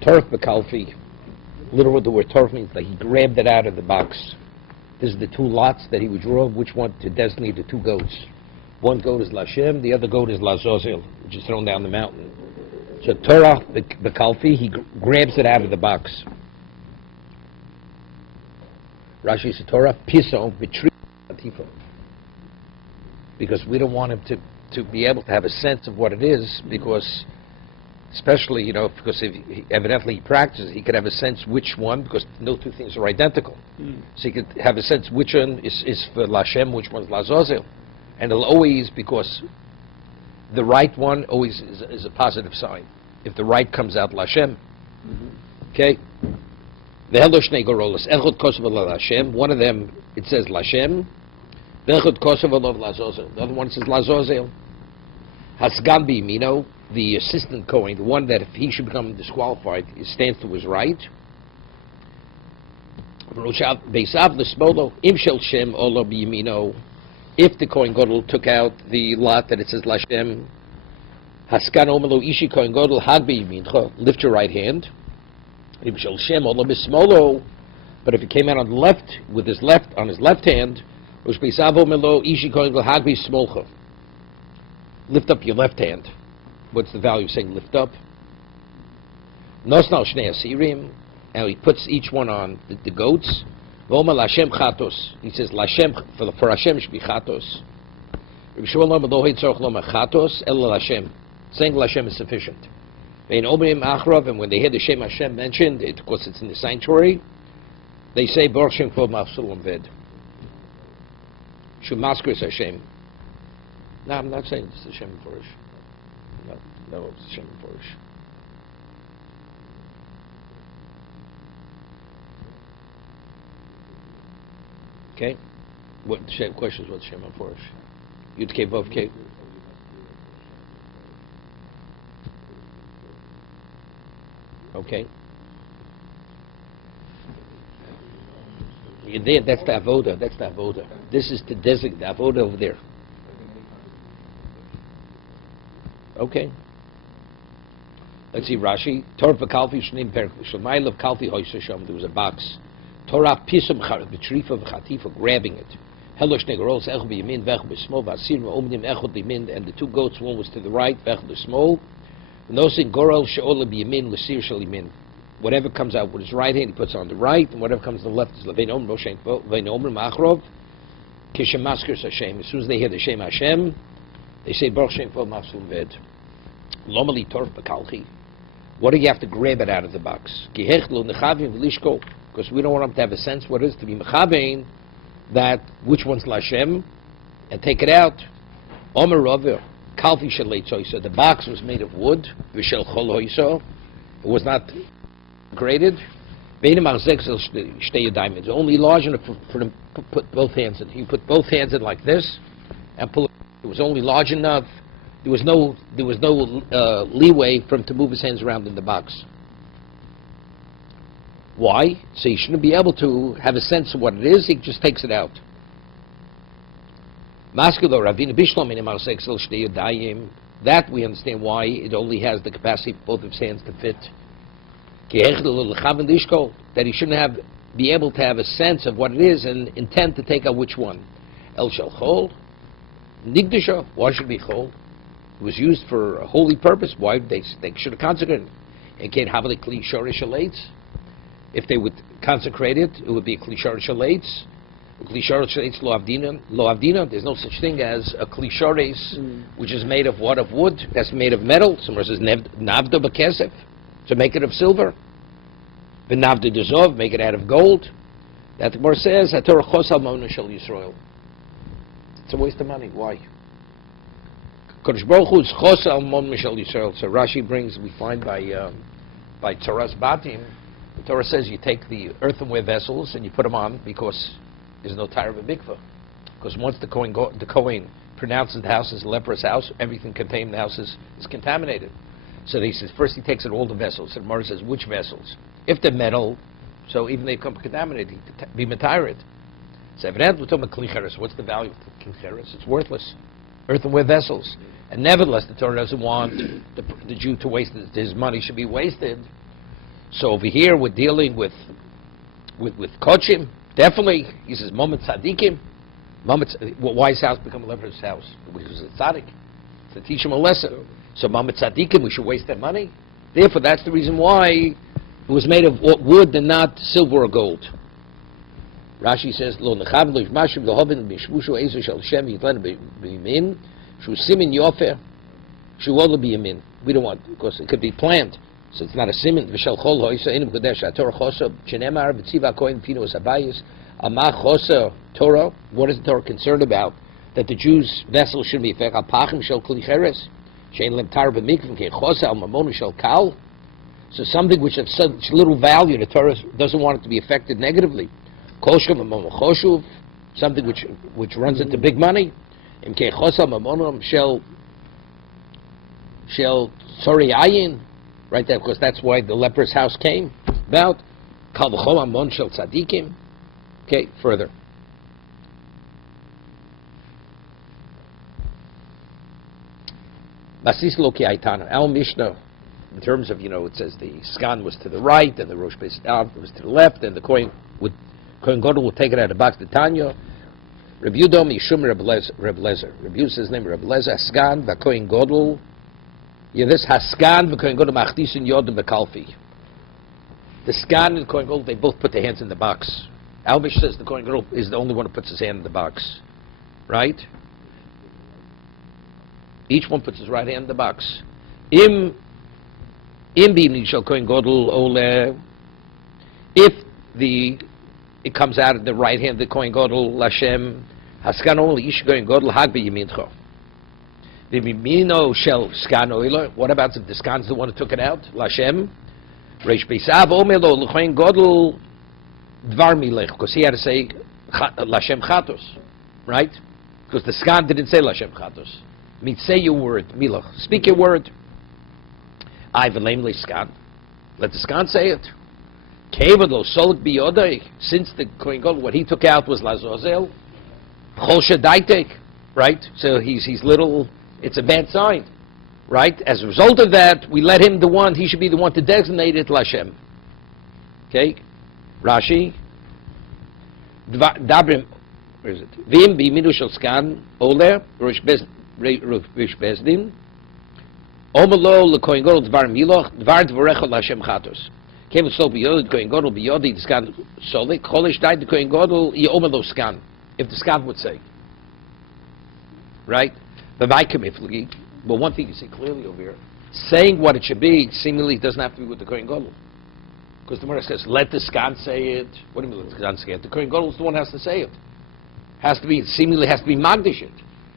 Torf Bekalfi, literally the word Torf means that he grabbed it out of the box. This is the two lots that he would draw, which one to designate the two goats. One goat is Lashem, the other goat is Lazozel, which is thrown down the mountain. So Torah Bekalfi, he grabs it out of the box. Rashi says Torah Piso Betrifa, because we don't want him to be able to have a sense of what it is, because especially, because if evidently he practices, he could have a sense which one, because no two things are identical. So he could have a sense which one is for Lashem, which one's Lazozel. And it'll always, because the right one always is a positive sign. If the right comes out Lashem, okay? One of them, it says Lashem. The other one says Lazozel. Hasgan b'yamino, the assistant Kohen, the one that if he should become disqualified, he stands to his right. If the Kohen Gadol took out the lot that it says Lashem, Haskan omelo ishi Kohen Gadol hag b'yamincha, lift your right hand. But if he came out on the left, with his left, on his left hand, lift up your left hand. What's the value of saying lift up? Nosnal shnei asirim, and he puts each one on the goats. V'omer Lashem chatos. He says Lashem for Hashem should be chatos. Rabbi Shmuel Omer lo heitzorach lomar chatos ela Lashem. Saying Lashem is sufficient. And when they hear the Shem Hashem mentioned, of course it's in the sanctuary, they say Baruch Shem Kvod Ma'asulam Ved. Shumaskris Hashem. No, I'm not saying it's the Shem Forish. No, it's the Shem Forish. Okay? What the question is what's Shem Forish? Yud K Vav K. Okay. There, that's the avoda. That's the avoda. This is to designate the avoda over there. Okay. Let's see Rashi. Torah v'kalfi shneim perk sh'mayil of kalfi hoysasham. There was a box. Torah pisum b'trifa v'chatifa, grabbing it. Helosh negaros echad b'yamin v'echad b'smol v'asir v'omnim echad b'yamin, and the two goats, one was to the right, v'echad b'smol. Nosin gorel she'ola b'yamin l'sir shalimin. Whatever comes out with his right hand, he puts on the right, and whatever comes to the left is levein omer roshen vein omer machrov kishem maskers Hashem. As soon as they hear the Shem Hashem, they say Baruch Shem Kvod Ma'asulam Ved. Lomali torf bekalchi. What do you have to grab it out of the box? Because we don't want him to have a sense what it is to be mechavein, that which one's Lashem, and take it out. Omer Rav kalfi shaleitzoi. The box was made of wood. V'shel chol hoiso. It was not graded. It's only large enough for them to put both hands in. You put both hands in like this and pull it. It was only large enough. There was no leeway for him to move his hands around in the box. Why? So he shouldn't be able to have a sense of what it is. He just takes it out. That we understand why it only has the capacity for both of his hands to fit. That he shouldn't be able to have a sense of what it is and intend to take out which one. El shel chol, nigdasha. Why should it be chol? It was used for a holy purpose. Why they should have consecrated it? And can't have the kli shorish shalates. If they would consecrate it, it would be a kli shorish shalates. Kli shorish shalates lo avdina. Lo avdina. There's no such thing as a kli shorish, which is made of what? Of wood. That's made of metal. Somewhere says navda b'kesef. So make it of silver. V'navda dezov, make it out of gold. That the Gemara says, HaTorah chosal mona shel Yisrael. It's a waste of money. Why? Kodesh Baruch Hu is chosal mona shel Yisrael. So Rashi brings, we find by Tzaras Batim, the Torah says you take the earthenware vessels and you put them on because there's no tire of a mikvah. Because once the Kohen pronounces the house as a leprous house, everything contained in the house is contaminated. So he says, first he takes out all the vessels. And Mara says, which vessels? If they're metal, so even they become contaminated, be matired. So evidently, what's the value of klicheres? It's worthless. Earthenware vessels. And nevertheless, the Torah doesn't want the Jew to waste his money should be wasted. So over here we're dealing with kochim. Definitely, he says moment tzaddikim. Why is house become a leper's house? Because it's tzaddik. To teach him a lesson. So moment tzaddikim, we should waste that money. Therefore, that's the reason why it was made of wood and not silver or gold. Rashi says, "Lo nechav lo yishmashim lohovin b'shmushu ezu shel Shem yitlan b'yimin shu simin yofer shu olo b'yimin." We don't want, because it could be planned, so it's not a simin. V'shel chol hoisa enim kodesh ator chosa chenemar b'tziva kohen pino sabayis amah chosa Torah. What is the Torah concerned about? That the Jews' vessels should be fek apachim shel kli cheres shein lem tar b'mikvim ke chosa al mamonu shel kal. So something which has such little value, the Torah doesn't want it to be affected negatively. Kosher mamonu choshuv, something which runs into big money. Im ke chosa mamonu shel sorry ayin, right there, because that's why the leper's house came about. Kal v'chol amon shel tzadikim. Okay, further. Basis lo ki aitana. Al Mishnah, in terms of, it says the skan was to the right and the rosh beis was to the left, and the kohen gadol would take it out of the box. The Tanya, Reb Yudom Yishum Reb Lezer. Reb Yudom says name Reb Lezer. Skan v'kohen gadol. This haskan v'kohen gadol machdisin yodem bekalfi. The skan and the kohen gadol, they both put their hands in the box. Albish says the kohen gadol is the only one who puts his hand in the box, right? Each one puts his right hand in the box. Im b'imni shel kohen gadol ole. If it comes out of the right hand, the kohen gadol Lashem haskan only ish kohen gadol hag b'yamincho. V'mimino shel skan oila. What about if the skan's the one who took it out? Lashem reish beisav omelo l'kohen gadol dvar milech, because he had to say Lashem chatos, right? Because the skan didn't say Lashem chatos. Means say your word, milach. Speak your word. I v'leim skan. Let the skan say it. Kevad lo solik biyodai. Since the kohen gadol, what he took out was lazozel. Chol shadaitek, right? So he's little. It's a bad sign, right? As a result of that, we let him he should be the one to designate it Lashem. Okay? Rashi. Dabrim, where is it? Vim b'yiminu shel skan oler rosh bezdin. Omelo lekohen gadol dvar miloch dvar dvarecha Lashem chatos. Kevan so biyod kohen gadol biyodi the skan solik cholish died the kohen gadol omelo skan. If the skan would say, right? But one thing you see clearly over here, saying what it should be seemingly doesn't have to be with the kohen gadol, because the Gemara says let the skan say it. What do you mean let the skan say it? The kohen gadol is the one who has to say it. Seemingly has to be magdish it.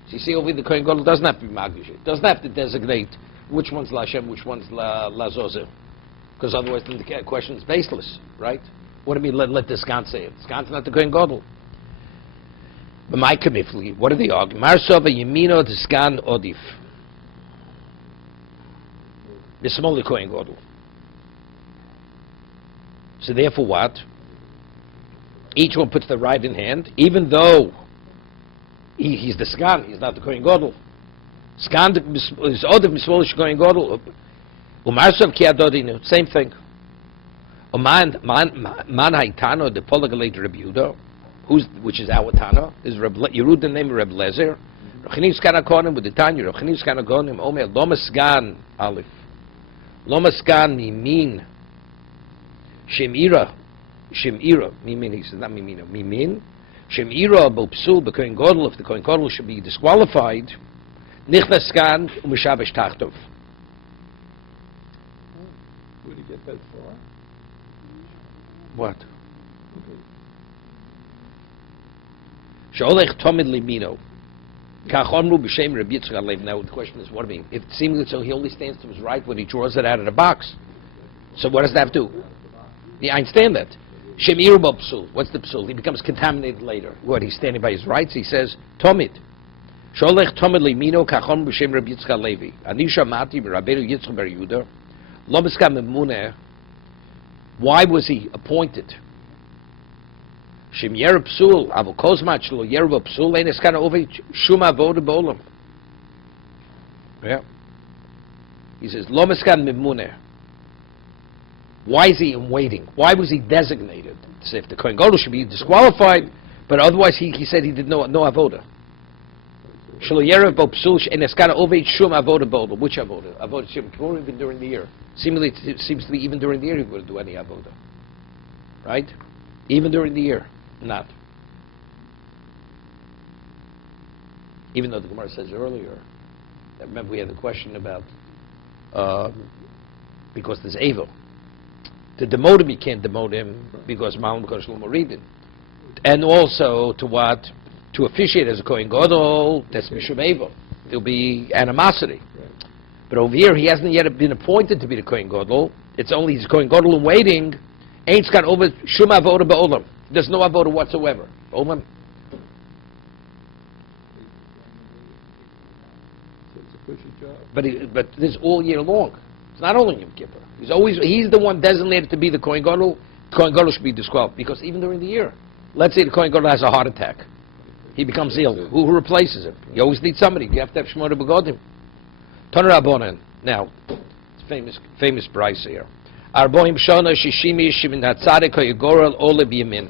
So you see over here, the kohen gadol doesn't have to be magdish it. Doesn't have to designate which one's Lashem, which one's Lazozer, because otherwise then the question is baseless, right? What do you mean let the skan say it? Skan's not the kohen gadol. But my kamifli, what do they argue? Marsova yemino the skan odif. The smaller kohen gadol. So therefore what? Each one puts the right in hand, even though he's the skan, he's not the kohen gadol. Skan is odif mismolish kohen gadol. Umarsov ki adodinu, same thing. Man haitano the polagalat Reb Yehuda, which is our Tana, is Yerud the name Reb Lezer. Rechniv skan hakonim with the Tanya. Rechniv skan hakonim omer lo maskan aleph, lo maskan mimin shemira mimin. He says not mimino mimin shemira bo psul b'kohen gadol. If the kohen gadol should be disqualified, nichnas skan u'mishabesh tachtov. Where did you get that for? What? Sholech tomid limino. Kachomru b'shem Rabbi Yitzchak Alev. Now the question is, what do you mean? If seemingly so, he only stands to his right when he draws it out of the box. So what does that have to do? Yeah, I understand that. Shem Iruba psul. What's the psul? He becomes contaminated later. What? He's standing by his rights. He says tomid. Sholech tomid limino kachomru b'shem Rabbi Yitzchak Alevi. Anisha mati b'Rabbeinu Yitzchak Bar Yehuda. Lo b'skam memuneh. Why was he appointed? Shem Yerub Psul, Avu Kozmach Lo Yerub Psul, Ein Eskan Over Shum Avoda Bolam. Yeah. He says, Lo Meskan Mimmuneh. Why is he in waiting? Why was he designated? So if the Kohen Gadol should be disqualified, but otherwise he said he did no avoda. Shelo yerev bo psul and it's got to oveit shum avoda boda. Which avoda? Avoda Shem Kippur even during the year. Seemingly, it seems to be even during the year he wouldn't do any avoda. Right? Even during the year, not. Even though the Gemara says earlier, I remember we had the question about because there's Evo. To demote him, you can't demote him because Malam Kodesh L'Moridin. And also to what? To officiate as a Kohen Gadol, that's Mishum Evo. There'll be animosity. Right. But over here, he hasn't yet been appointed to be the Kohen Gadol. It's only he's Kohen Gadol in waiting. Ain't got over Shum Avoda Ba'olam. There's no Avoda whatsoever. Olam. So it's a pushy job. But this is all year long. It's not only Yom Kippur. He's the one designated to be the Kohen Gadol. The Kohen Gadol should be disqualified because even during the year, let's say the Kohen Gadol has a heart attack, he becomes ill. Who replaces him? You always need somebody. You have to have Shmona Begodim. Toner Abonin. Now, it's famous price here. Arboim Shona Shishimi Shimon HaTzadik HaYegorel Ole B'Yamin.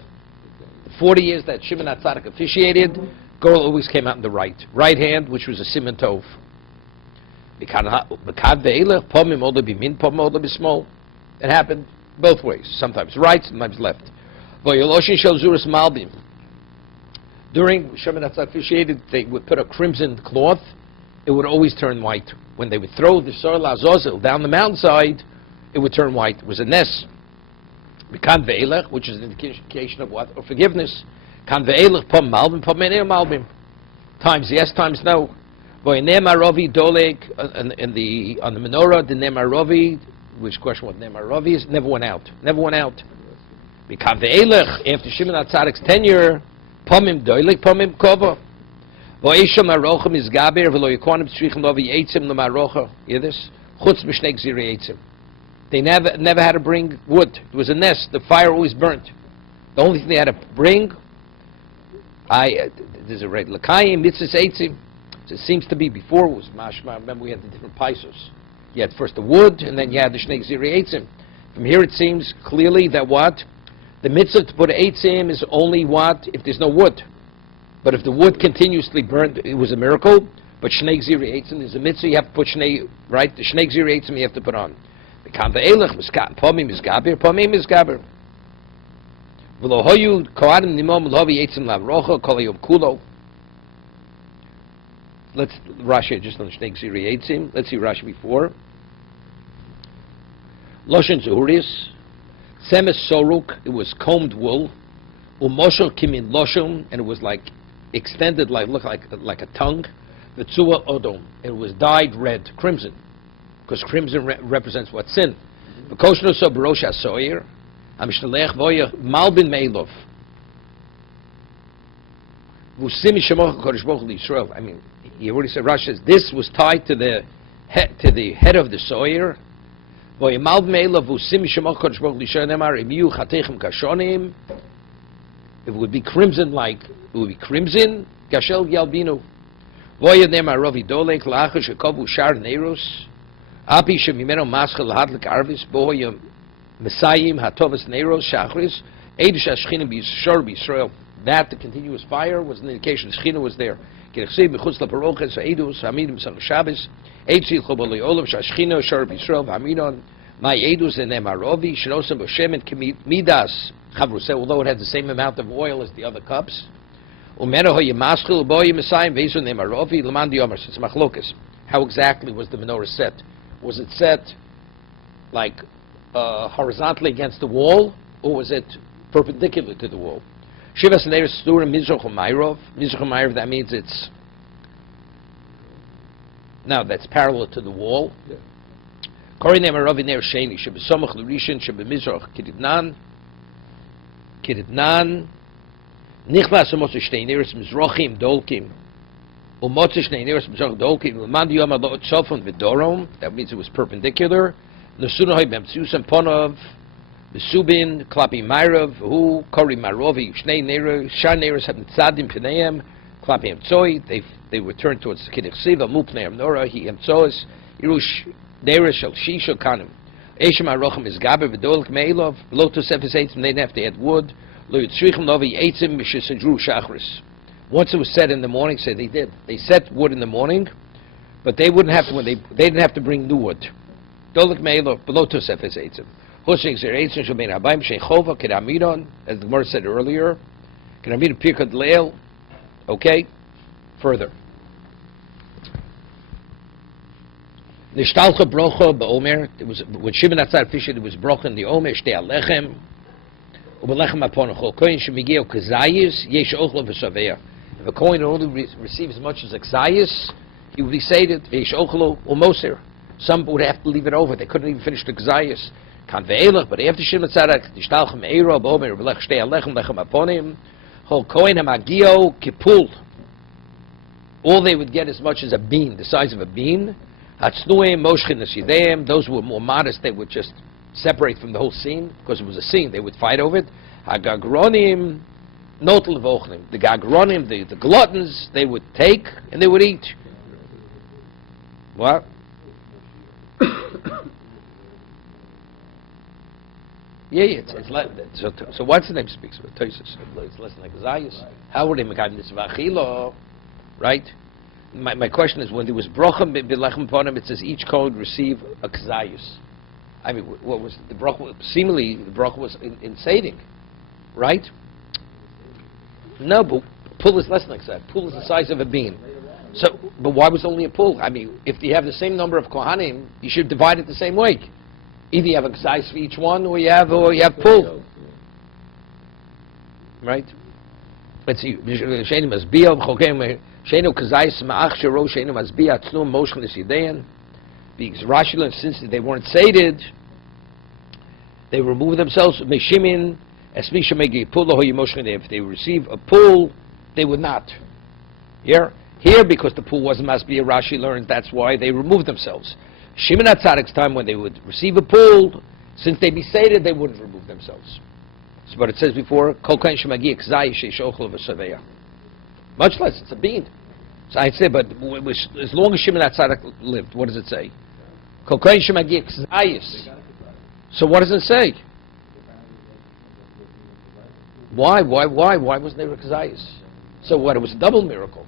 40 years that Shimon HaTzadik officiated, Gorel always came out in the right hand, which was a Siman Tov. It happened both ways, sometimes right, sometimes left. During Shimon HaTzadik officiated, they would put a crimson cloth, it would always turn white. When they would throw the Sor LaZozel down the mountainside, it would turn white. It was a nes. Which is an indication of what? Of forgiveness. Times yes, times no. On the menorah, the Nemarovi, which question what Nemarovi is, never went out. After Shimon HaTzadik's tenure, Pomim doilik, Pomim kova. Hear this? They never had to bring wood. It was a nest. The fire always burnt. The only thing they had to bring, there's a right Lakayim, Mitzvahs Eitzim. It seems to be before it was Mashma. Remember we had the different paisos. You had first the wood, and then you had the Shnei Ziri Eitzim. From here it seems clearly that what? The mitzvah to put Eitzim is only what? If there's no wood. But if the wood continuously burned, it was a miracle. But Shnei Ziri Eitzim is a mitzvah, you have to put Shnei, right? The Shnei Ziri Eitzim you have to put on. Pomim is Gaber. V'lohoyu koadim nimom l'hovi Eitzim lavrocha kol hayom kulo. Let's Rashi just on Shnei Ziri Eitzim. Let's see Rashi before. Loshen Zuhuris, Semes Soruk, it was combed wool. Umoshel Kimin Loshon, and it was like extended, looked like a tongue. V'tzua Odom, it was dyed red, crimson, because crimson represents what? Sin. V'koshno so Barosh HaSoyer, Amishtalech Voya Malbin Meilov. V'usim Yishamoch HaKadosh Baruch Hu Yisrael. I mean, he already said, Rashi says, this was tied to the head of the Soyer. Voya Malbin Meilov, V'usim Yishamoch HaKadosh Baruch Hu Yisrael, Nemar, Imiyu Chatechem Kashonim. If it would be crimson Gashel Yalbinu. Voya Nemar Rovi Dolek, La'achar Shekovu Shar Neiros. Api Shemimeno Maschel Hadlik Arvis, Boya Messiahim Hatovas Neiros Shachris, Eidish Ashchinim B'Yishor B'Yisrael. That, the continuous fire, was an indication Shechina was there. Kirchsei B'chutz LaParoches, Eidus, Hamidim San Shabbos, Eitzil Choboli Olav, Shachina, Shor B'Yisrael, Haminon, My Eidus, and Nemarovi, Shnosem B'Shem, and Midas, Chavruseh, although it had the same amount of oil as the other cups. Umeno Hoyemaschil, Boya Messiahim, Vesu Nemarovi, Laman Diomer, it's Machlokas. How exactly was the menorah set? Was it set like horizontally against the wall, or was it perpendicular to the wall? Shivas Neiros Sturim Mizrach Umayrov. Mizrach Umayrov, that means it's now that's parallel to the wall. Kori Nemarovi Ner Sheni Shebesomach Lurishin Shebemizrach Kididnan Nichlas Umotzu Shtei Neiros Mizrachim Dolkim. That means it was perpendicular. Besubin, Klapi Mairav, Hu, Kori Marovi, Shnei Nera, Shar Neras had Tzadim Pineim, Klapi Emtsoi, they were turned towards the Kidduch Siva, Mupneim Nora, he Emtsois, Irush Neras Shel Shisha Kanim. Eshem Arochim is Gaber V'Dolik Meilov, Lo Tosefes Eitzim, they didn't have to add wood. Lo Yitzrichim Novi Eitzim Mishisadru Shachris. Once it was set in the morning, so they did. They set wood in the morning, but they wouldn't have to, they didn't have to bring new wood. Dolik Meilov, Lo Tosefes Eitzim. Hushing Zer Eitzim Shalbein Habayim Shein Chova Kedamiron, as the Gemara said earlier. Kedamiron Pirkad Leil. Okay? Further. Nishtalcha brocha ba'omer. It was when Shimon Atzar fished. It was brocha in the omer. Shtei alechem. Ubelechem upon a chol kohen shemigeo kazayis yesh ochlo v'savea. If a kohen only receives as much as a kazayis, he would be sated. Yesh ochlo u'moser. Some would have to leave it over. They couldn't even finish the kazayis. Kan ve'elach. But after Shimon Atzar nishtalcha me'ero ba'omer ubelech shtei alechem lechem upon him. Chol kohen hamagio kipul. All they would get as much as a bean, the size of a bean. Those who were more modest, they would just separate from the whole scene, because it was a scene, they would fight over it. The gagronim, the gluttons, they would take and they would eat. What? It's like, so what's the name speaks of it? It's less like Zayas. How would they make this vachilo? Right? My question is, when there was bracha b'lechem upon him, it says each kohen would receive a kazayus. I mean, what was the bracha? Seemingly, the bracha was in sating, right? No, but pull is less than that. Pull is the size of a bean. So, but why was it only a pull? I mean, if you have the same number of kohanim, you should divide it the same way. Either you have a kazayus for each one, or you have pull. Right? Let's see. Sheno kazayis ma'ach shero sheno mazbiya tzlum moshchen esidein. Because Rashi learned since they weren't sated, they removed themselves. Meshimin esmisha megi pull ho yemoshchen. If they receive a pull, they would not. Here, because the pull wasn't mazbiya, Rashi learned that's why they removed themselves. Shimon HaTzadik's time, when they would receive a pull, since they'd be sated, they wouldn't remove themselves. So, but it says before, kol kain shemagi kazayis sheishochel v'saveya. Much less, it's a bean. So I say, but as long as Shimon HaTzadik lived, what does it say? Kol kain shemagi kazayis. So what does it say? Why wasn't there a kazayis? So what? It was a double miracle.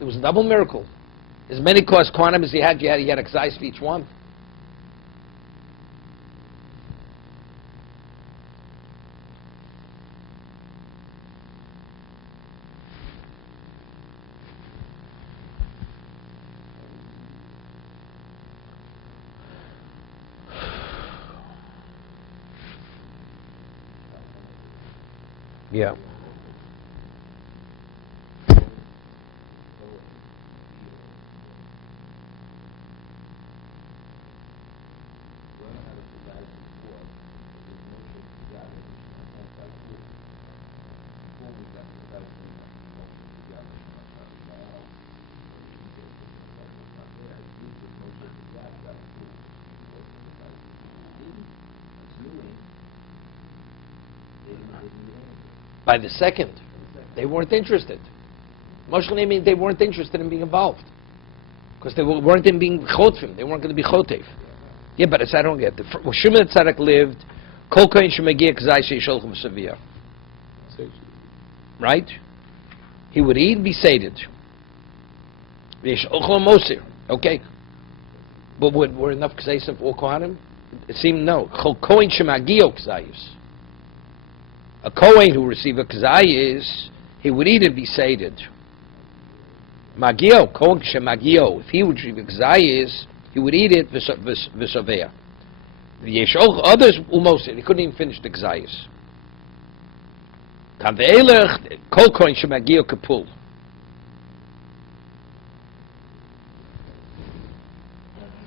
It was a double miracle. As many quantum as he had a kazayis for each one. Yeah. By the second, they weren't interested. Moshe means they weren't interested in being involved, because they weren't in being chotfim. They weren't going to be chotev. Yeah, but I don't get it. When Shimon HaTzadik lived, kol kohen shemagiyah kazai sheisholchem v'saviyah. Right? He would eat and be sated. V'yesholchem mosir. Okay. But were enough kazayis for all kohanim? It seemed no. Kol kohen shemagiyah kazayis. A kohen who received a kazayis, he would eat and be sated. Magio, kohen shemagio, if he would receive a kazayis, he would eat it v'saveh. V'yeshoch others umosid. He couldn't even finish the kazayis. Kan ve'elech kol kohen shemagio kapul.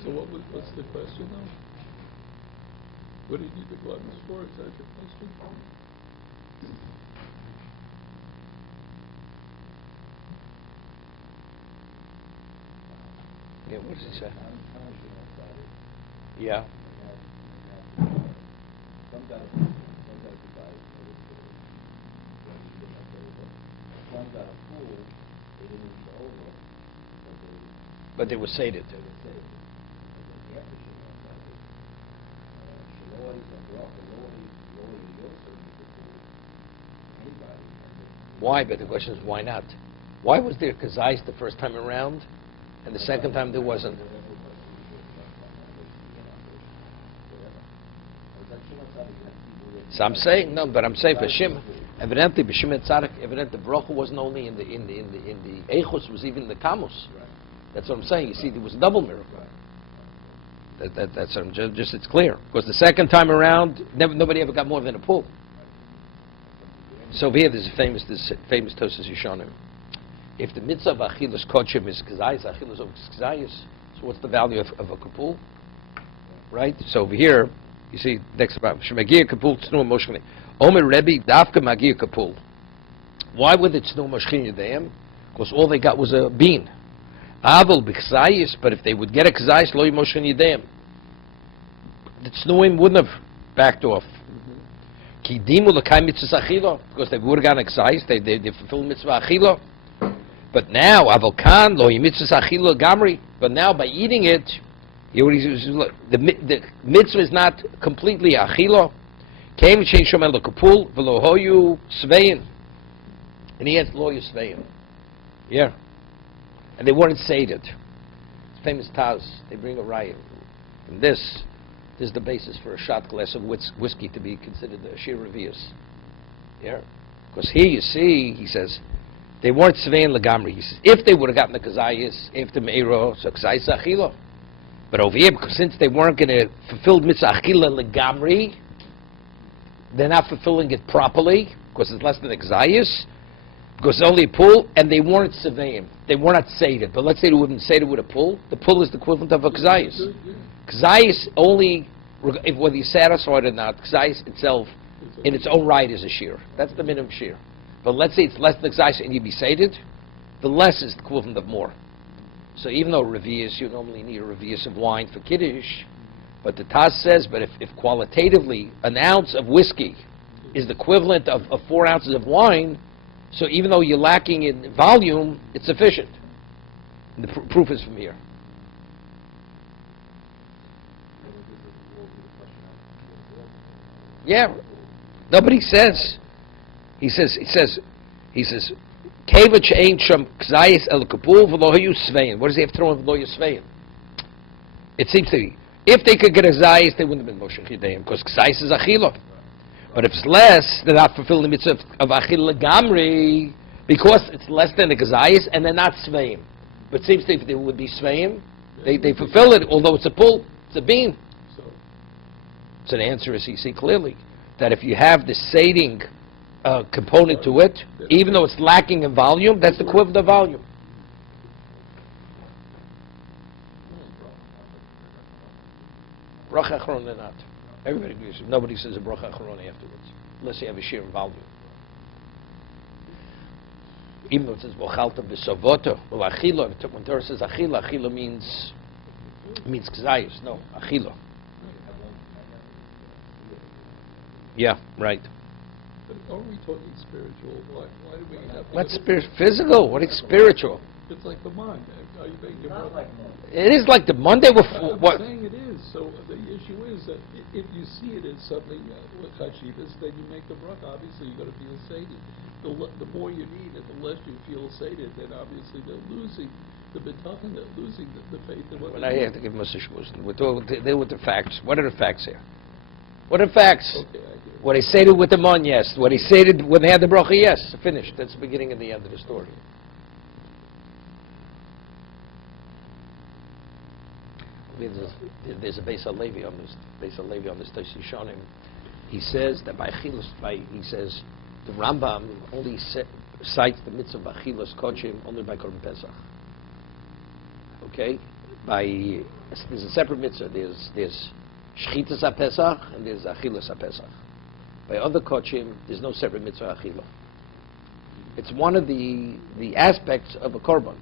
So what's the question now? What do you need the gluttons for? Is that your question? Yeah, what does it say? Yeah. But they were sated. Why? But the question is, why not? Why was there kazais the first time around, and the second time there wasn't? So I'm saying no, but I'm saying for Shim, evidently b'Shimon Tzaddik, evidently the bracha wasn't only in the Eichus, was even in the Kamus. That's what I'm saying. You see, there was a double miracle. That's just it's clear because the second time around, nobody ever got more than a pull. So here, there's a famous Tosas Yishonim. If the mitzvah of achilas kochim is kazayis, achilas of kazayis, so what's the value of a kapul? Right. So over here, you see next about shemagia kapul tznu moshchini. Omer Rebbe dafka magia kapul. Why would it tznu moshchini yadayim? Because all they got was a bean. Aval b'kazayis, but if they would get a kazayis, lo moshchini yadayim. The tznuim wouldn't have backed off. Kidimu l'kay mitzvah achila, because they would have gotten excised, they fulfilled mitzvah achila. But now, avokan lo mitzvah achila gamri. But now, by eating it, the mitzvah is not completely achila. Came shein shomel l'kapul v'lo hoyu svein, and he has lo hoyu svein. Yeah, and they weren't sated. It's famous Taz. They bring a riot, and this is the basis for a shot glass of whiskey to be considered a shir revius. Yeah, because here you see, he says, they weren't svein legamri. He says, if they would have gotten the kazayis, if the meiro, so kazayis achila. But over here, because since they weren't going to fulfill mitzvah achila legamri, they're not fulfilling it properly, because it's less than the kazayis, because it's only a pull, and they weren't svein. They were not sated. But let's say they wouldn't sated with a pull. The pull is the equivalent of a kazayis. Kazayis only, if whether you're satisfied or not, kazayis itself, in its own right, is a shear. That's the minimum shear. But let's say it's less than kazayis and you be sated, the less is the equivalent of more. So even though revius, you normally need a revius of wine for kiddush, but the Taz says, but if qualitatively an ounce of whiskey is the equivalent of 4 ounces of wine, so even though you're lacking in volume, it's sufficient. And the proof is from here. Yeah. Nobody says. He says, Kevach ain't sham kzayis el kapul v'lo hayu svein. What does he have to throw in v'lo hayu svein? It seems to be, if they could get a kzayis, they wouldn't have been moshech yidayim, because kzayis is achila. But if it's less, they're not fulfilling the mitzvah of achila gamri, because it's less than the kzayis, and they're not svein. But it seems to be, if they would be svein, they fulfill it, although it's a pull, it's a bean. So the answer is, you see clearly, that if you have the sating component to it, even though it's lacking in volume, that's the equivalent of volume. Bracha achrona not. Everybody agrees. Nobody says a bracha achrona afterwards, unless you have a sheer volume. Even though it says vochalta b'savoto, well achila, when Torah says achila, achila means kzayis. No, achila. Yeah, right. But aren't we talking spiritual? Why do we have... What's physical? What is spiritual? It's like the mind. Are you making It is like the Monday. I'm saying it is. So the issue is that if you see it as something with chashivas, then you make the bracha. Obviously, you've got to feel sated. The more you need and the less you feel sated, then obviously they're losing the bitachon, they're losing the faith in what I have to give Moshe Shemos. We're dealing with the facts. What are the facts here? What are facts? Okay, I hear. What he sated with the mon, yes. What he sated when they had the bracha, yes. Finished. That's the beginning and the end of the story. There's a Beis Halevi on this Tosei Shonim. He says that he says the Rambam only cites the mitzvah of achilas kochim only by Korban Pesach. Okay, there's a separate mitzvah. There's Shchitas HaPesach and there's Achilas HaPesach. By other kochim, there's no separate mitzvah achila. It's one of the aspects of a korban.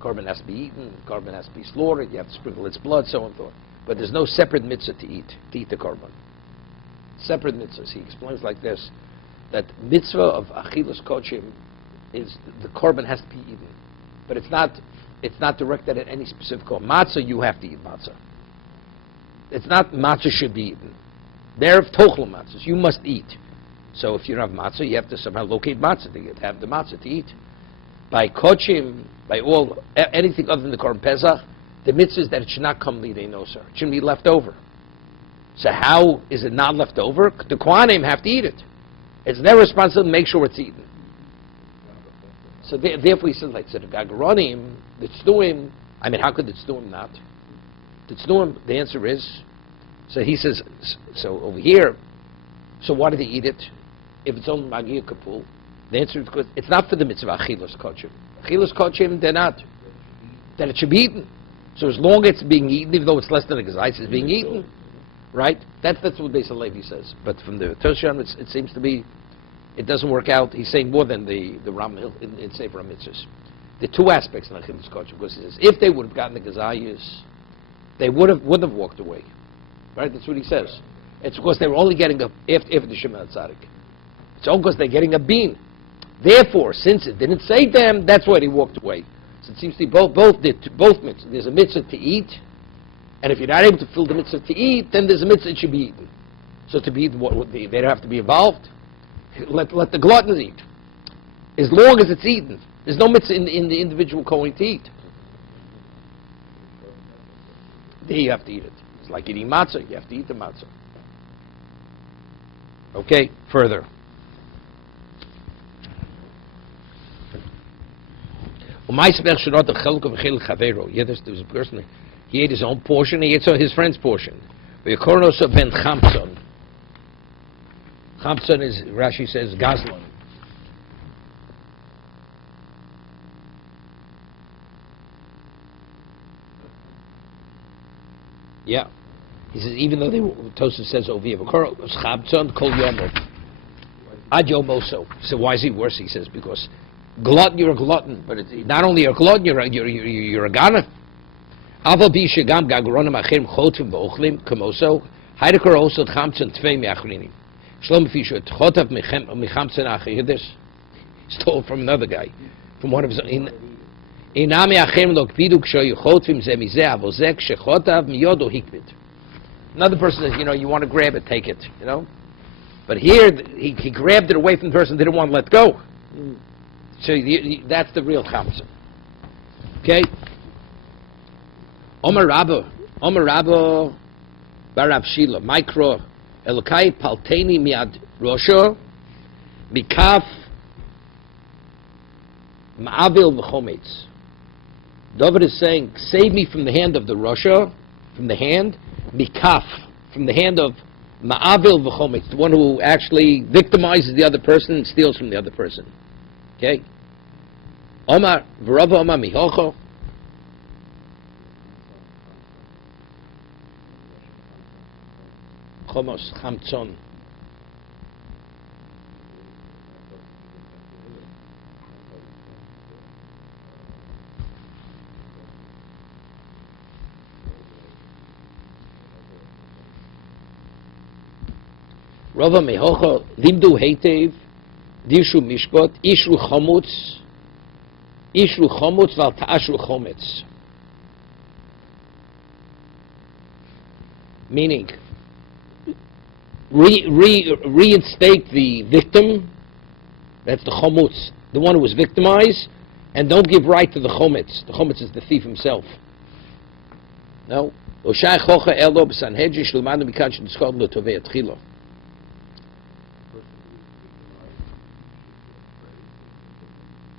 Korban has to be eaten, korban has to be slaughtered, you have to sprinkle its blood, so on and so on. But there's no separate mitzvah to eat the korban. Separate mitzvahs. He explains like this, that mitzvah of achilas kochim is the korban has to be eaten. But it's not directed at any specific korban. Matzah, you have to eat matzah. It's not matzah should be eaten. They're tochel matzahs. You must eat. So if you don't have matzah, you have to somehow locate matzah to have the matzah to eat. By kochim, by anything other than the Korban Pesach, the mitzvah is that it should not come lidei nosar. It shouldn't be left over. So how is it not left over? The Kohanim have to eat it. It's their responsibility to make sure it's eaten. So therefore he says, like the Gagaronim, the Tznuim, how could the Tznuim not? The Tznuim, the answer is, so he says, so over here, so why do they eat it? If it's only Magiyah Kapul, the answer is because it's not for the mitzvah Achilas Kochim. Achilas Kochim, they're not. That it should be eaten. So as long as it's being eaten, even though it's less than a gazais, it's being eaten. Right? That's what Beis Halevi says. But from the Toshon, it seems to be, it doesn't work out. He's saying more than the Ram in Sefer HaMitzvahs. The two aspects in Achilas Kochim, because he says, if they would have gotten the gazayas, they wouldn't have walked away. Right? That's what he says. It's because they were only getting if the Shema Tzadik. It's only because they're getting a bean. Therefore, since it didn't say them, that's why they walked away. So it seems to be both mitzvahs. There's a mitzvah to eat, and if you're not able to fill the mitzvah to eat, then there's a mitzvah that should be eaten. So to be eaten, they don't have to be involved. Let the gluttons eat. As long as it's eaten. There's no mitzvah in the individual going to eat. There you have to eat it. It's like eating matzah. You have to eat the matzah. Okay, further. Yeah, there's a person, he ate his own portion, he ate his friend's portion. Chamson is, Rashi says, Gazlan. Yeah. He says, even though Tosaf says over here, Chamson kol yomo. Ad yomoso. So why is he worse? He says, because glutton, you're a glutton, but it's not only a glutton, you're a gana. Aval bi shegam gagronim achim chotim v'ochlim kamoso haydekar also chamtzen tvei me'achrinim. Shlom fisher tchotav mechamtzen achi. Hear this? Stole from another guy, from one of his own. Inami achim lo kpidu kshoyu chotvim ze mizeh avozek shechotav miyodo hikvid. Another person says, you want to grab it, take it, But here, he grabbed it away from the person didn't want to let go. So that's the real chamsa. Okay? Omer Rabbo, Barav Shila, Mikro, Elokai Palteni Miad Rosho, Mikaf, Ma'avil V'chometz. David is saying, save me from the hand of the Rosho, from the hand, Mikaf, from the hand of Ma'avil V'chometz, the one who actually victimizes the other person and steals from the other person. Okay? Omar, V'rava Omar Mihocho. Chomos, Chamtzon. Rava Mihocho, Limdu Heitev, Dirshu Mishpot, Ishru Chomutz, Val Ta'ashru Chometz. Meaning, reinstate the victim, that's the Chomutz, the one who was victimized, and don't give right to the Chometz. The Chometz is the thief himself. No? Oshai Chocha Elo B'Sanhedrin Shulmanu Mikach Nitzchot Lo Tovei Atchilo.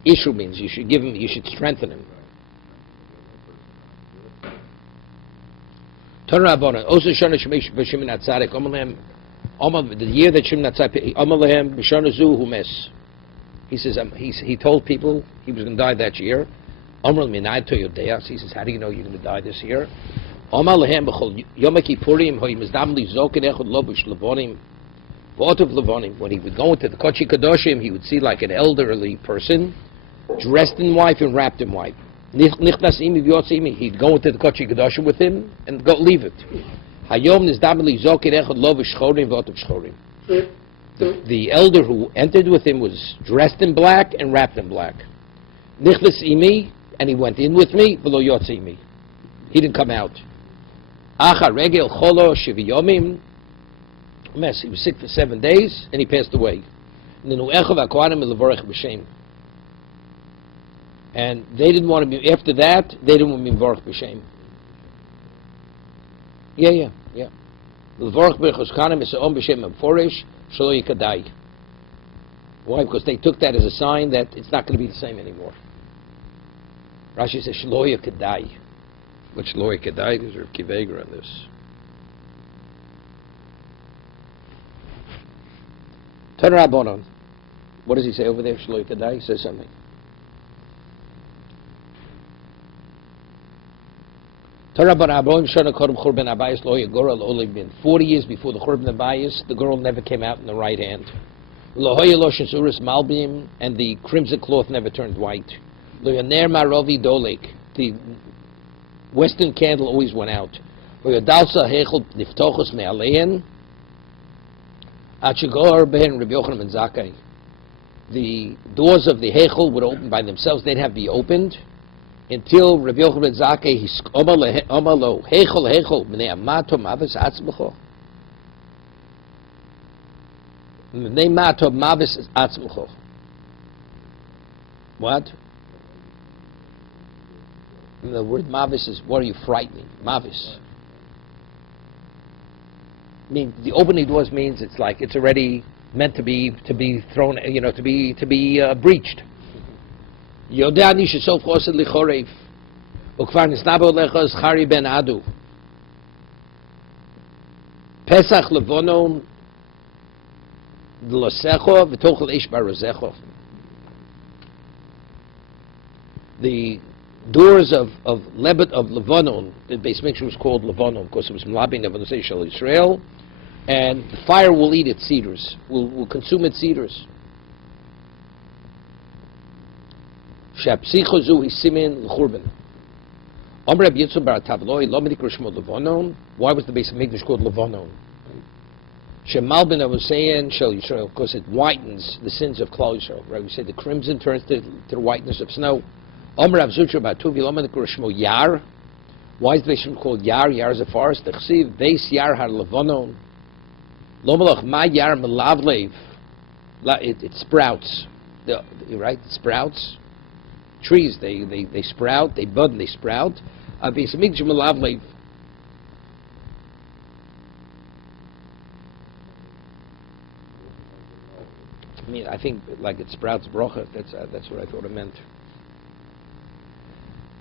Ishu means you should strengthen him. Also Shimon Atzadik, the year that Shimon Atzadik, Amalehem B'Shana Zu Humes. He says he told people he was going to die that year. Amral Minai to Yodeas. He says, how do you know you're going to die this year? Amalehem B'Chol Yom Kippurim Hoy Mizdamli Zoken Echad Lobush Levonim. When he would go into the Kochi Kadoshim, he would see like an elderly person, dressed in white and wrapped in white. He'd go into the Kochi Kadoshim with him and go leave it. The elder who entered with him was dressed in black and wrapped in black. And he went in with me, he didn't come out. Mess. He was sick for 7 days, and he passed away. And they didn't want to be, after that, they didn't want to be Mevorach B'Shem. Yeah. Levorach B'Chos Kanim is on B'Shem Meforish, Shelo Yikadai. Why? Because they took that as a sign that it's not going to be the same anymore. Rashi says Shelo Yikadai. What Shelo Yikadai? There's Rav Kiveger on this. Turn Rabbanon. What does he say over there? Shelo Yikadai? He says something. Turn Rabbanon. 40 years before the Churban Abayis, the girl never came out in the right hand. And the crimson cloth never turned white. The western candle always went out. The doors of the Hechel would open by themselves. They'd have to be opened until Rabbi Yochanan ben Zakkai, he Omalo, Hechel, Bnei Amato Mavis Atzmecho. Bnei Mato Mavis Atzmecho. What? The word Mavis is, what are you frightening? Mavis. I mean, the opening doors means it's like it's already meant to be thrown, to be breached. Yodani shesof chosed lichorev, ukvar nisnabo lechos chari ben adu. Pesach levonon losecho v'tochel ish barozecho. The doors of Levonon, the base mixture was called Levonon because it was Mlabin of the Shel Israel, and the fire will eat its cedars, will consume its cedars. Shapsicho zu hisimin l'churban. Amr Reb Yitzchak bar Tavloi lo medikra shmo Levonon. Why was the base of Mikdash called Levonon? Shemalbin was saying Shel Yisrael because it whitens the sins of Klal Yisrael. Right? We said the crimson turns to the whiteness of snow. Amr Rav Zutra bar Tuvi lo medikra shmo Yar. Why is the base called Yar? Yar is a forest. The Chsiv base Yar har Levonon. Lo melach ma Yar melavlev. It sprouts. Right? It sprouts. Trees, they sprout, they bud and they sprout. I mean, I think like it sprouts brocha. That's what I thought it meant.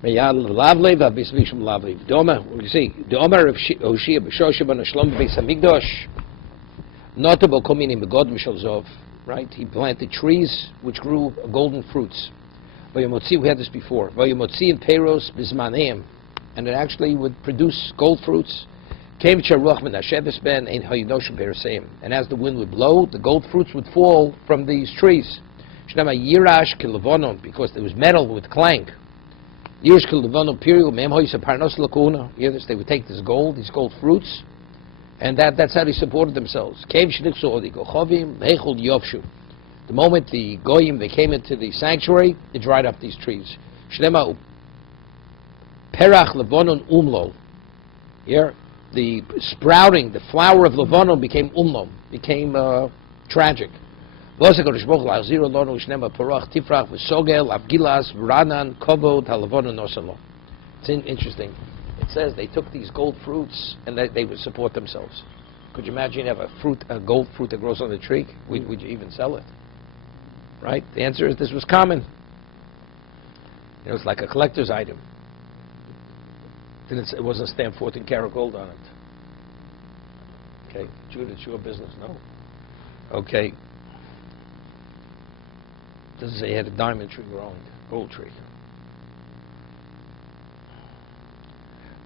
Doma, you see, Doma of Hoshea b'Shosha ben Shlom b'Beis Hamikdash, notable coming in Begod Mishalzov. Right, he planted trees which grew golden fruits. We had this before. And it actually would produce gold fruits. And as the wind would blow, the gold fruits would fall from these trees. Because there was metal with clank. They would take these gold fruits, and that's how they supported themselves. The moment the goyim they came into the sanctuary, it dried up these trees. Shlema perach levonon umlo. Here, the sprouting, the flower of Levonon became umlo, became tragic. It's interesting. It says they took these gold fruits and they would support themselves. Could you imagine you have a gold fruit that grows on the tree? Would you even sell it? Right? The answer is this was common. It was like a collector's item. It wasn't stamped 14 karat gold on it. Okay, Judah, it's your business, no? Okay. Doesn't say he had a diamond tree growing, gold tree.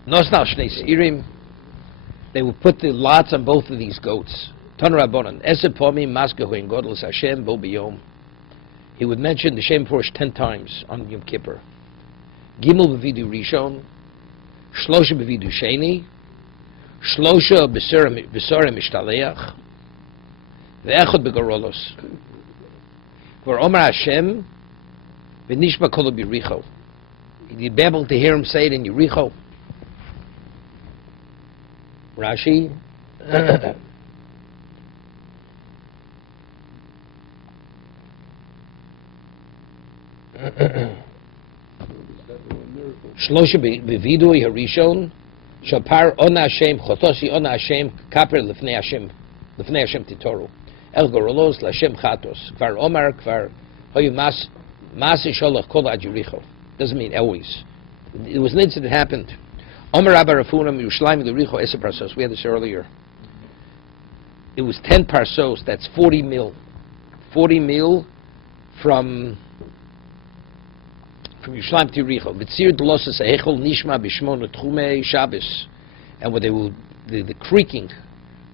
Nosnal Shnei Seirim, they would put the lots on both of these goats. Ton Rabbanon, Esed Pomi Maskahu in Godless Hashem Bo B'Yom. He would mention the Shem Porsche 10 times on Yom Kippur. Gimel B'Vidu Rishon, Shlosha B'Vidu Sheni, Shlosha B'Sora Mishtaleach, Ve'echot B'Gorolos. For Omer Hashem, V'Nishma Kolo B'Yericho. You'd be able to hear him say it in Yericho. Rashi, Shlosha b'vidui harishon shapar on Hashem chotosi on Hashem kaper lifnei Hashem titoru el gorolos l'Hashem chatos kvar omar kvar hoyu mas sholach kol ad Yericho. Doesn't mean always. It was an incident that happened. Omar Rabba Rafunam Yerushalayim Yericho Eser parsos. We had this earlier. It was 10 parsos. That's 40 mil. 40 mil from Yerushalayim to Yericho. V'tzir delosas hechol nishma b'shmona tchumei Shabbos, and when they will the creaking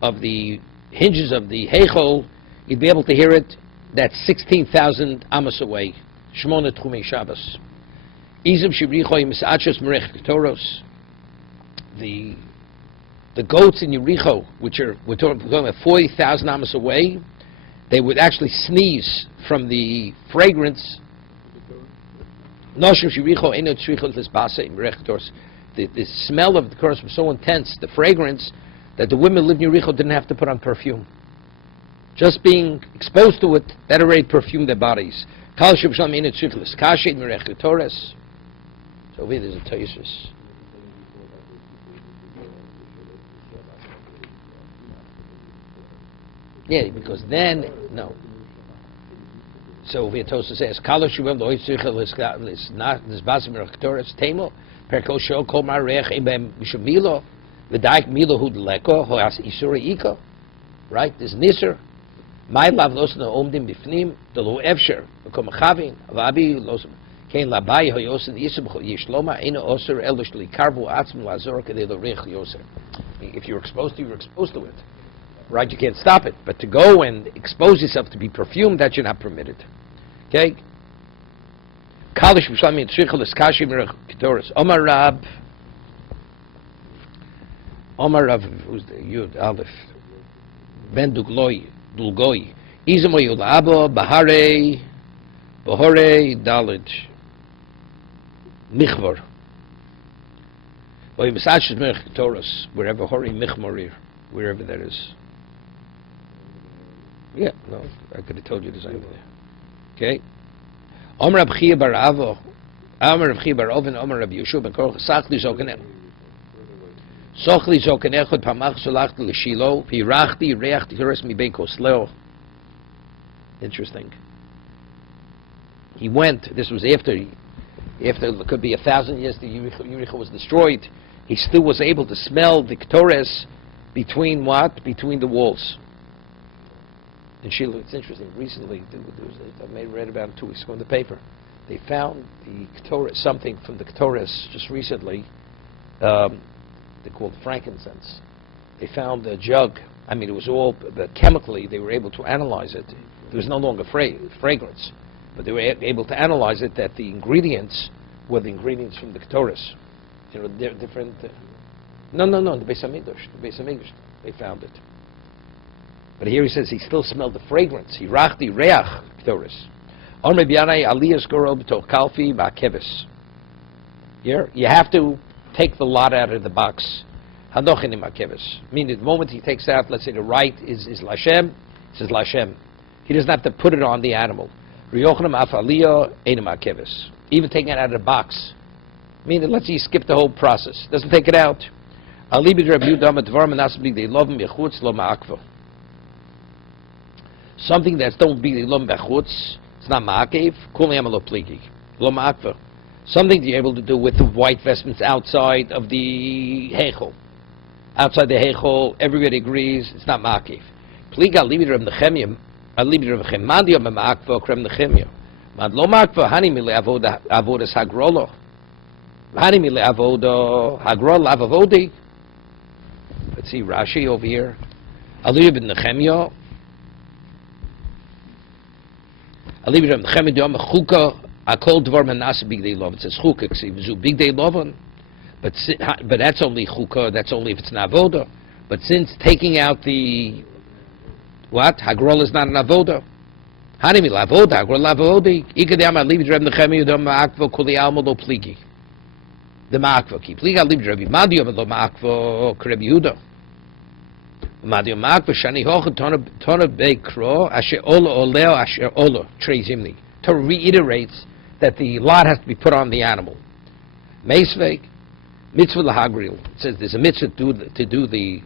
of the hinges of the hechol, you'd be able to hear it. That's 16,000 amos away. Shmona tchumei Shabbos. Izim shiricho yimisachos merech ketoros. The goats in Yericho, which we're talking about 40,000 amos away, they would actually sneeze from the fragrance. The smell of the Koros was so intense, the fragrance, that the women living in Yericho didn't have to put on perfume. Just being exposed to it, that already perfumed their bodies. So over here there's a Taisus. Yeah, because then, no. So over here Tosa says, Kalo Shuvim lo yitzricha l'sbasim rechtoras temo, perko shol kol marech ibem mishamilo, v'daik milo hu d'leko, ho'as isura iko. Right? There's Nisr. My lav los no omdim bifnim, the lo efsher, v'kom achavin, v'abi los kein labai ho'yosen yisum yishloma, eno oser elosh li karvu atzm lazor kadei lo rech yoser. If you're exposed to it. Right, you can't stop it, but to go and expose yourself to be perfumed, that you're not permitted. Okay? Kalish b'shlami tzricha l'skashim ketoras. Omar Rab, who's the Yud Aleph? Ben Dulgoy. Izamo Yulabo Bahare Dalid Michvar. Or Yimsachis Merech Ketoras, wherever Hori Michmorir, wherever that is. Yeah, no, I could have told you the same thing. Okay. Omer Rab Chia bar Avo, Omer Rab Chia bar Oven, Omer Rab Yeshua ben Korach, Sachli Zokenech. Sochli Zokenech, od Pamach Solachti L'Shilo, Pirachti, Reachti, Hiras Mi Ben Kosleo. Interesting. He went, this was after it could be 1,000 years the Yericho was destroyed, he still was able to smell the Ketores between what? Between the walls. In Shiloh, it's interesting. Recently, I read about it 2 weeks ago in the paper. They found the Ketores, something from the Ketores just recently. They called frankincense. They found a jug. I mean, it was all, but chemically they were able to analyze it. There was no longer fragrance, but they were able to analyze it. That the ingredients were the ingredients from the Ketores. You know, they're different. No, the Beis Hamikdash. They found it. But here he says he still smelled the fragrance. He rachti reach Ketores. On Rebyanai Aliyas Gorob to Kalfi Ba'kevis. Here, you have to take the lot out of the box. Hadochin Ma'kevis. Meaning the moment he takes out, let's say the right is Lashem, he says Lashem. He doesn't have to put it on the animal. Riyochnam Afaliya Eina Ma'kevis. Even taking it out of the box. Meaning, let's say you skip the whole process. Doesn't take it out. Alibi Rabbi Yudam Advar Manasbig they love him Yechutz Lo Ma'akva. Something that don't be lom bechutz, it's not ma'akev, kuli amalo pligi, lo ma'akva. Something you're able to do with the white vestments outside of the heichol. Outside the heichol, everybody agrees, it's not ma'akev. Pliga libid Reb Nechemia, libid Reb Nechemia ma'akva krem Nechemia. Mad lo ma'akva hani mile avodas hagrolo. Hani mile avoda hagrol avavodi. Let's see Rashi over here. Libid Nechemia. It says chukah, big day lovan, but that's only chukah. That's only if it's an avoda. But since taking out the what hagrol is not an avoda, hanimi lavoda hagrol lavodi. Ikadam alivit Reb Nechemia dom ma'akvo kuli almo lo pligi. The ma'akvo ki pliga alivit Rabbi Madiam lo ma'akvo Reb Yehuda. Madiam ma'akvo shani hoch tona bekro asher olo oleo asher olo trei zimni. Torah reiterates that the lot has to be put on the animal. Meisveg, mitzvah lahagril. It says there's a mitzvah to do the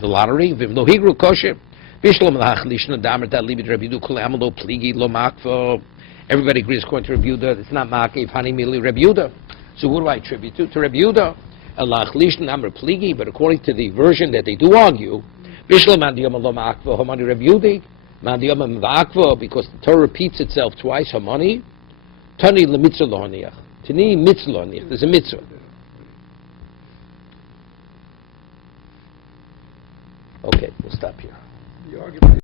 lottery. V'lo higru kosher. Bishlam lahachlishna damer that libid Rabbi Yehuda kol amalo pligi lo makvo. Everybody agrees according to Rabbi Yehuda. It's not makiv hani mili Rabbi Yehuda. So what do I attribute to Rabbi Yehuda? Lahachlishna damer pligi. But according to the version that they do argue, Bishlam mandiyama lo makvo hamani Rabbi Yehuda. Mandiyama mvakvo, because the Torah repeats itself twice. Hamani tani lemitzvah lohaniach. Tani mitzvah lohaniach. There's a mitzvah. Okay, we'll stop here. The argument